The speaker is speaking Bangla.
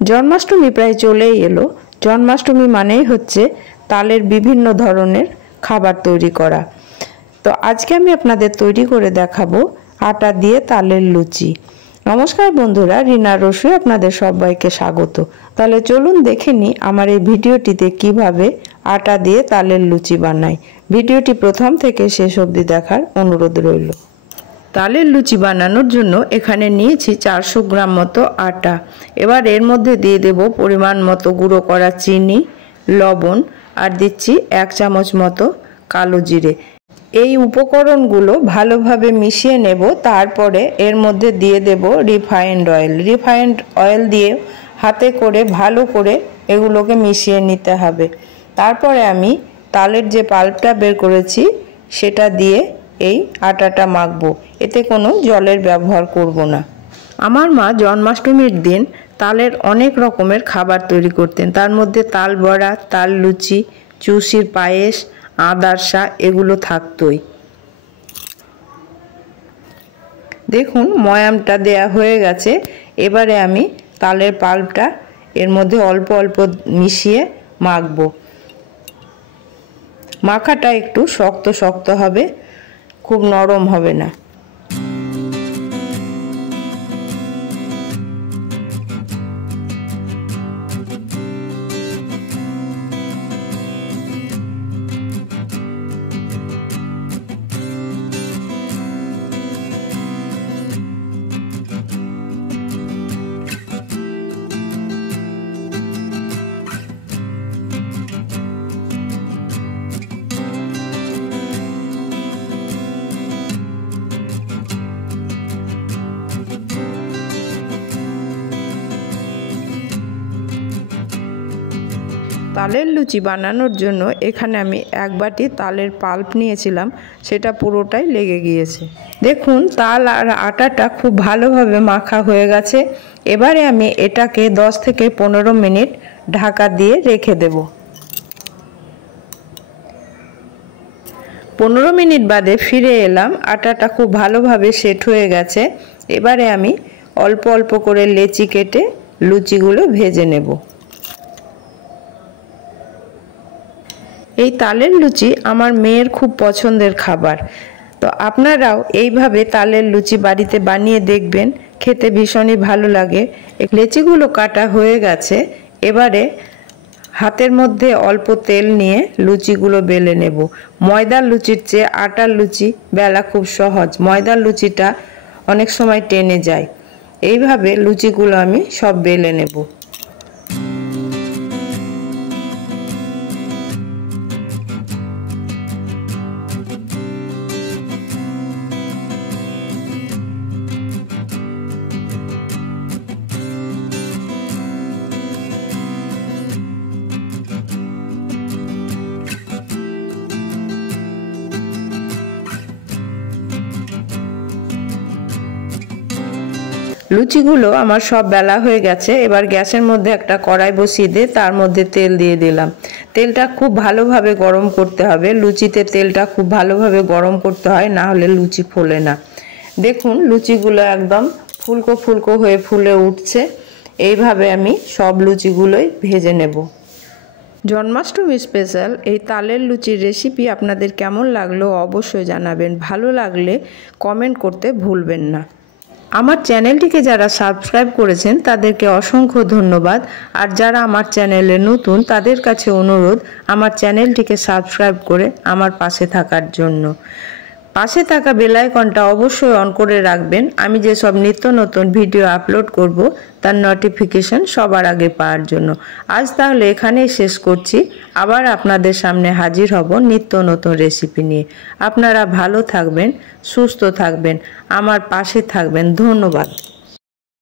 জন্মাষ্টমী প্রায় চলেই এলো। জন্মাষ্টমী মানেই হচ্ছে তালের বিভিন্ন ধরনের খাবার তৈরি করা। তো আজকে আমি আপনাদের তৈরি করে দেখাবো আটা দিয়ে তালের লুচি। নমস্কার বন্ধুরা, রিনা রসু আপনাদের সবাইকে স্বাগত। তাহলে চলুন দেখে নিই আমার এই ভিডিওটিতে কিভাবে আটা দিয়ে তালের লুচি বানাই। ভিডিওটি প্রথম থেকে শেষ অবধি দেখার অনুরোধ রইল। তালের লুচি বানানোর জন্য এখানে নিয়েছি 400 গ্রাম মতো আটা। এবার এর মধ্যে দিয়ে দেব পরিমাণ মতো গুঁড়ো করা চিনি, লবণ আর দিচ্ছি 1 চামচ মতো কালো জিরে। এই উপকরণগুলো ভালোভাবে মিশিয়ে নেব। তারপরে এর মধ্যে দিয়ে দেব রিফাইন্ড অয়েল। রিফাইন্ড অয়েল দিয়ে হাতে করে ভালো করে এগুলোকে মিশিয়ে নিতে হবে। তারপরে আমি তালের যে পাল্পটা বের করেছি সেটা দিয়ে এই আটাটা মাখবো। এতে কোনো জলের ব্যবহার করব না। আমার মা জন্মাষ্টমীর দিন তালের অনেক রকমের খাবার তৈরি করতেন। তার মধ্যে তাল বড়া, তাল লুচি, চুষির পায়েস, আদারসা এগুলো থাকতোই। দেখুন ময়ামটা দেয়া হয়ে গেছে। এবারে আমি তালের পাল্পটা এর মধ্যে অল্প অল্প মিশিয়ে মাখবো। মাখাটা একটু শক্ত শক্ত হবে, খুব নরম হবে না। তালের লুচি বানানোর জন্য এখানে আমি 1 বাটি তালের পাল্প নিয়েছিলাম, সেটা পুরোটাই লেগে গিয়েছে। দেখুন তাল আর আটাটা খুব ভালোভাবে মাখা হয়ে গেছে। এবারে আমি এটাকে 10 থেকে 15 মিনিট ঢাকা দিয়ে রেখে দেব। 15 মিনিট বাদে ফিরে এলাম। আটাটা খুব ভালোভাবে সেট হয়ে গেছে। এবারে আমি অল্প অল্প করে লেচি কেটে লুচিগুলো ভেজে নেব। এই তালের লুচি আমার মেয়ের খুব পছন্দের খাবার। তো আপনারাও এইভাবে তালের লুচি বাড়িতে বানিয়ে দেখবেন, খেতে ভীষণই ভালো লাগে। লেচিগুলো কাটা হয়ে গেছে। এবারে হাতের মধ্যে অল্প তেল নিয়ে লুচিগুলো বেলে নেব। ময়দার লুচির চেয়ে আটার লুচি বেলা খুব সহজ। ময়দার লুচিটা অনেক সময় টেনে যায়। এইভাবে লুচিগুলো আমি সব বেলে নেব। লুচিগুলো আমার সব বেলা হয়ে গেছে। এবার গ্যাসের মধ্যে একটা কড়াই বসিয়ে দিয়ে তার মধ্যে তেল দিয়ে দিলাম। তেলটা খুব ভালোভাবে গরম করতে হবে। লুচিতে তেলটা খুব ভালোভাবে গরম করতে হয়, না হলে লুচি ফোলে না। দেখুন লুচিগুলো একদম ফুলকো ফুলকো হয়ে ফুলে উঠছে। এইভাবে আমি সব লুচিগুলোই ভেজে নেব। জন্মাষ্টমী স্পেশাল এই তালের লুচির রেসিপি আপনাদের কেমন লাগলো অবশ্যই জানাবেন। ভালো লাগলে কমেন্ট করতে ভুলবেন না। আমার চ্যানেলটিকে যারা সাবস্ক্রাইব করেছেন তাদেরকে অসংখ্য ধন্যবাদ। আর যারা আমার চ্যানেলে নতুন তাদের কাছে অনুরোধ আমার চ্যানেলটিকে সাবস্ক্রাইব করে আমার পাশে থাকার জন্য। পাশে থাকা বেল আইকনটা অবশ্যই অন করে রাখবেন। আমি যে সব নিত্য নতুন ভিডিও আপলোড করব তার নোটিফিকেশন সবার আগে পাওয়ার জন্য। আজ তাহলে এখানেই শেষ করছি। আবার আপনাদের সামনে হাজির হব নিত্য নতুন রেসিপি নিয়ে। আপনারা ভালো থাকবেন, সুস্থ থাকবেন, আমার পাশে থাকবেন। ধন্যবাদ।